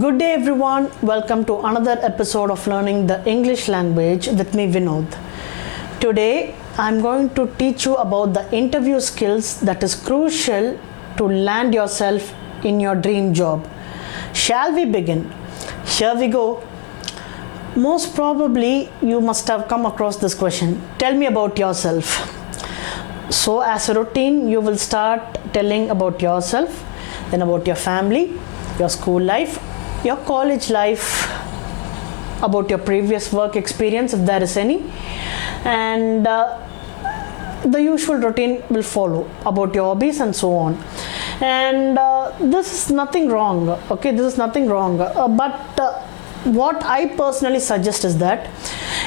Good day everyone, welcome to another episode of Learning the English Language with me Vinod. Today I'm going to teach you about the interview skills that is crucial to land yourself in your dream job. Shall we begin? Here we go. Most probably you must have come across this question. Tell me about yourself. So as a routine you will start telling about yourself, then about your family, your school life, your college life, about your previous work experience if there is any, and the usual routine will follow about your hobbies and so on. And this is nothing wrong, okay, this is nothing wrong, but what I personally suggest is that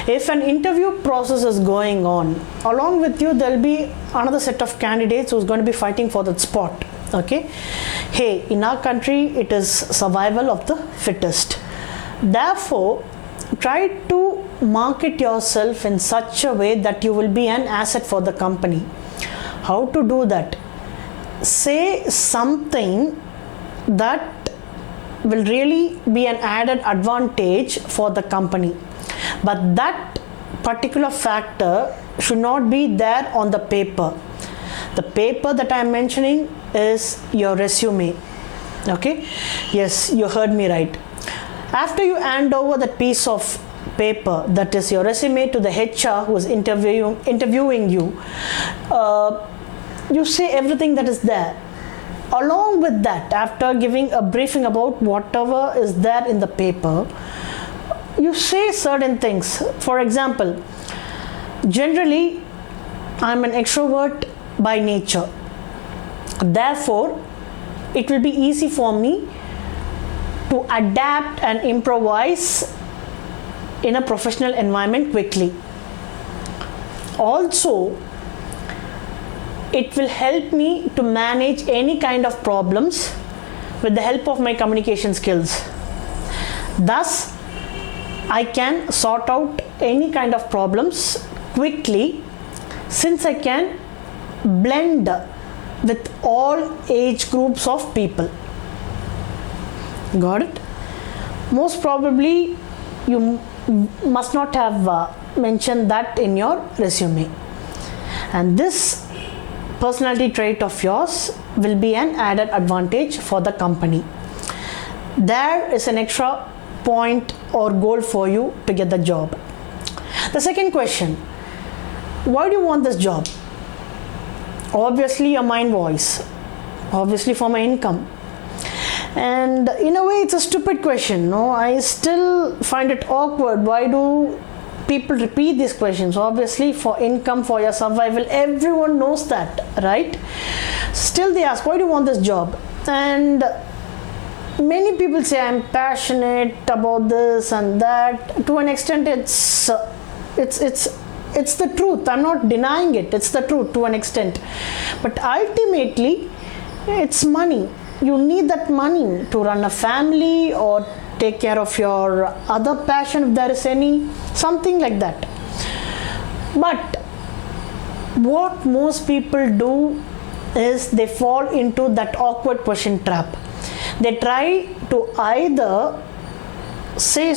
if an interview process is going on, along with you there will be another set of candidates who's going to be fighting for that spot. Okay, hey, in our country it is survival of the fittest. Therefore, try to market yourself in such a way that you will be an asset for the company. How to do that? Say something that will really be an added advantage for the company, but that particular factor should not be there on the paper. The paper that I am mentioning is your resume. Okay, yes, you heard me right. After you hand over that piece of paper, that is your resume, to the HR who is interviewing you, you say everything that is there. Along with that, after giving a briefing about whatever is there in the paper, you say certain things. For example, generally I'm an extrovert by nature. Therefore, it will be easy for me to adapt and improvise in a professional environment quickly. Also, it will help me to manage any kind of problems with the help of my communication skills. Thus, I can sort out any kind of problems quickly, since I can blend with all age groups of people. Got it? Most probably you must not have mentioned that in your resume, and this personality trait of yours will be an added advantage for the company. There is an extra point or goal for you to get the job. The second question: why do you want this job? Obviously your mind voice, obviously for my income. And in a way it's a stupid question, no? I still find it awkward. Why do people repeat these questions? Obviously for income, for your survival, everyone knows that, right? Still they ask, why do you want this job? And many people say, I'm passionate about this and that. To an extent it's the truth. I'm not denying it. It's the truth to an extent. But ultimately, it's money. You need that money to run a family or take care of your other passion if there is any, something like that. But what most people do is they fall into that awkward question trap. They try to either say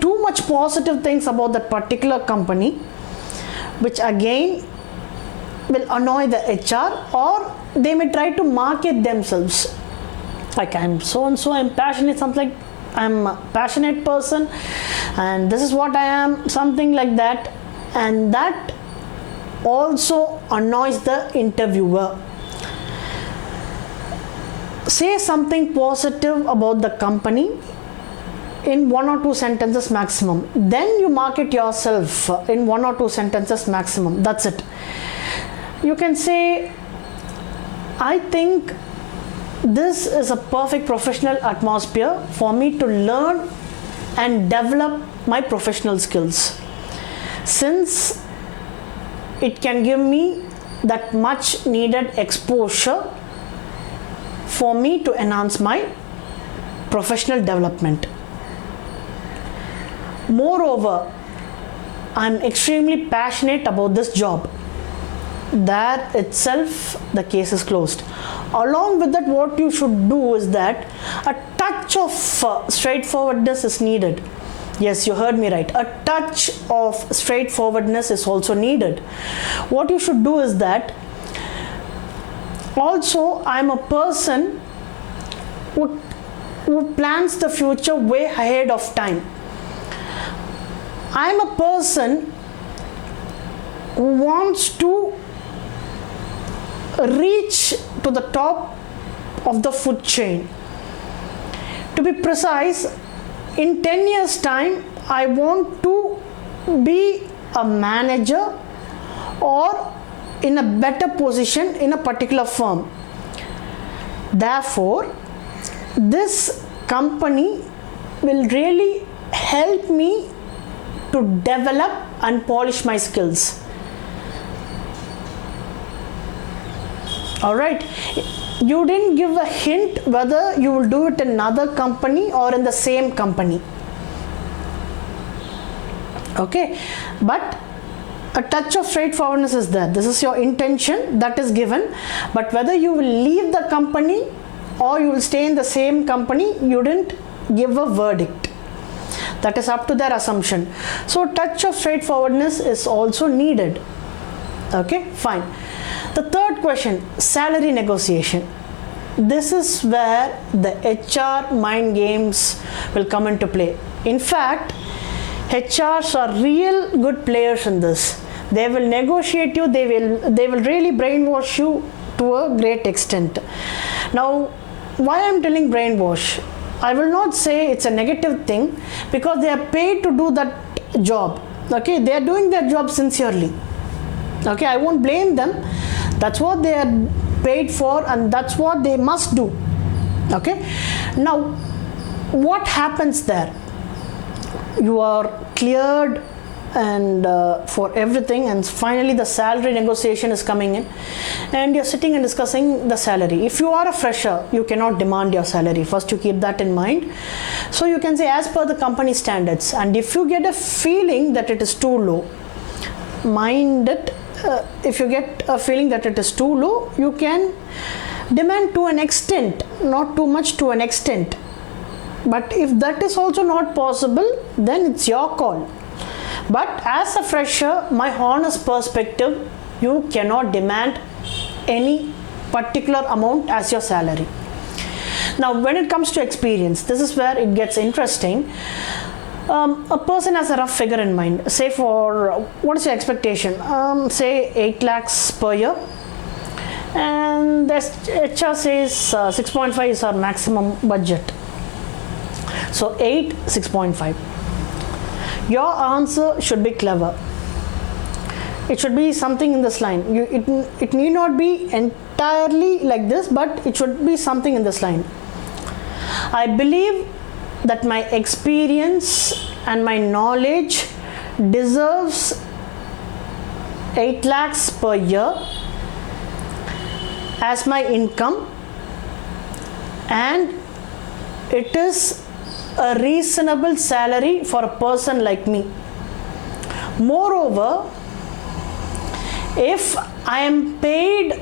too much positive things about that particular company, which again will annoy the HR, or they may try to market themselves like, I'm so and so, I'm passionate, something like, I'm a passionate person and this is what I am, something like that, and that also annoys the interviewer. Say something positive about the company in 1 or 2 sentences maximum. Then you market yourself in 1 or 2 sentences maximum. That's it. You can say, I think this is a perfect professional atmosphere for me to learn and develop my professional skills, since it can give me that much needed exposure for me to enhance my professional development. Moreover, I'm extremely passionate about this job. That itself, the case is closed. Along with that, what you should do is that a touch of straightforwardness is needed. Yes, you heard me right. A touch of straightforwardness is also needed. What you should do is that also I'm a person who plans the future way ahead of time. I'm a person who wants to reach to the top of the food chain. To be precise, in 10 years time, I want to be a manager or in a better position in a particular firm. Therefore, this company will really help me to develop and polish my skills. Alright, you didn't give a hint whether you will do it in another company or in the same company. Okay, but a touch of straightforwardness is there. This is your intention that is given, but whether you will leave the company or you will stay in the same company, you didn't give a verdict. That is up to their assumption. So a touch of straightforwardness is also needed. Okay, fine. The third question, salary negotiation. This is where the HR mind games will come into play. In fact, HRs are real good players in this. They will negotiate you, they will really brainwash you to a great extent. Now, why I'm telling brainwash? I will not say it's a negative thing, because they are paid to do that job. Okay, they are doing their job sincerely. Okay, I won't blame them. That's what they are paid for and that's what they must do. Okay, now what happens there? You are cleared and for everything, and finally the salary negotiation is coming in and you're sitting and discussing the salary. If you are a fresher, you cannot demand your salary. First, you keep that in mind. So you can say as per the company standards, and if you get a feeling that it is too low, mind it. If you get a feeling that it is too low, you can demand to an extent, not too much, to an extent. But if that is also not possible, then it's your call. But as a fresher, my honest perspective, you cannot demand any particular amount as your salary. Now, when it comes to experience, this is where it gets interesting. A person has a rough figure in mind. Say for, what is your expectation? Say 8 lakhs per year. And the HR says 6.5 is our maximum budget. So 8, 6.5. Your answer should be clever. It should be something in this line. It need not be entirely like this, but it should be something in this line. I believe that my experience and my knowledge deserves 8 lakhs per year as my income, and it is a reasonable salary for a person like me. Moreover, if I am paid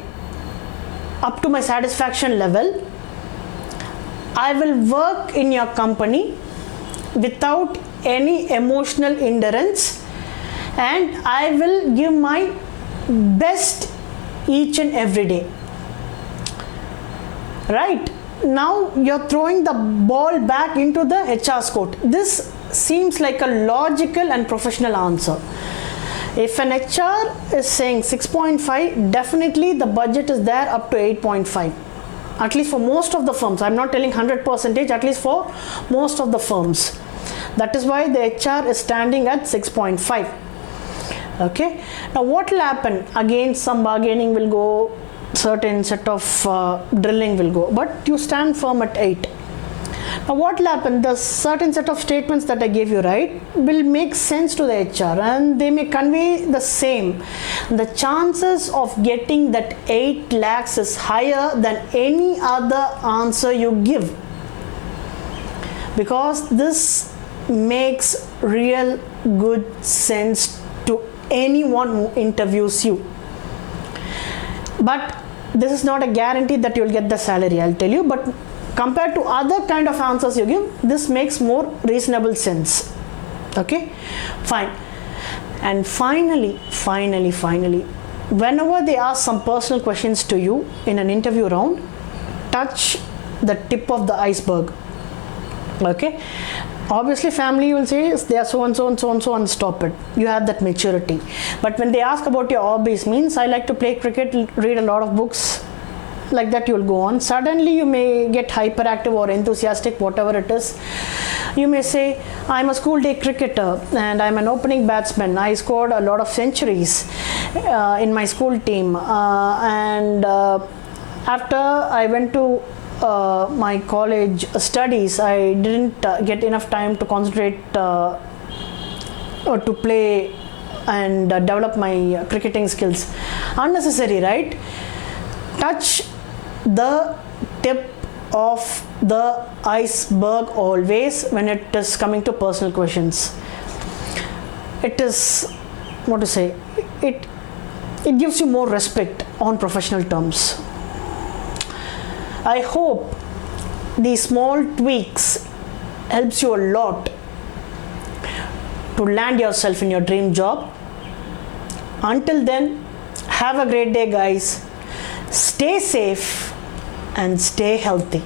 up to my satisfaction level, I will work in your company without any emotional endurance, and I will give my best each and every day. Right? Now you're throwing the ball back into the HR's court. This seems like a logical and professional answer. If an HR is saying 6.5, definitely the budget is there up to 8.5. At least for most of the firms. I'm not telling 100%, at least for most of the firms. That is why the HR is standing at 6.5. Okay. Now what will happen? Again, some bargaining will go, certain set of drilling will go, but you stand firm at 8. Now what will happen? The certain set of statements that I gave you, right, will make sense to the HR and they may convey the same. The chances of getting that 8 lakhs is higher than any other answer you give, because this makes real good sense to anyone who interviews you. But this is not a guarantee that you'll get the salary, I'll tell you, but compared to other kind of answers you give, this makes more reasonable sense. Okay, fine. And finally, whenever they ask some personal questions to you in an interview round, touch the tip of the iceberg. Okay, obviously family will say they are so and so and so and so, and stop it. You have that maturity. But when they ask about your hobbies, means I like to play cricket, read a lot of books, like that you'll go on. Suddenly you may get hyperactive or enthusiastic, whatever it is. You may say, I'm a school day cricketer and I'm an opening batsman. I scored a lot of centuries in my school team, and after I went to my college studies, I didn't get enough time to concentrate or to play and develop my cricketing skills. Unnecessary, right? Touch the tip of the iceberg always when it is coming to personal questions. It is, what to say, it gives you more respect on professional terms. I hope these small tweaks helps you a lot to land yourself in your dream job. Until then, have a great day, guys. Stay safe and stay healthy.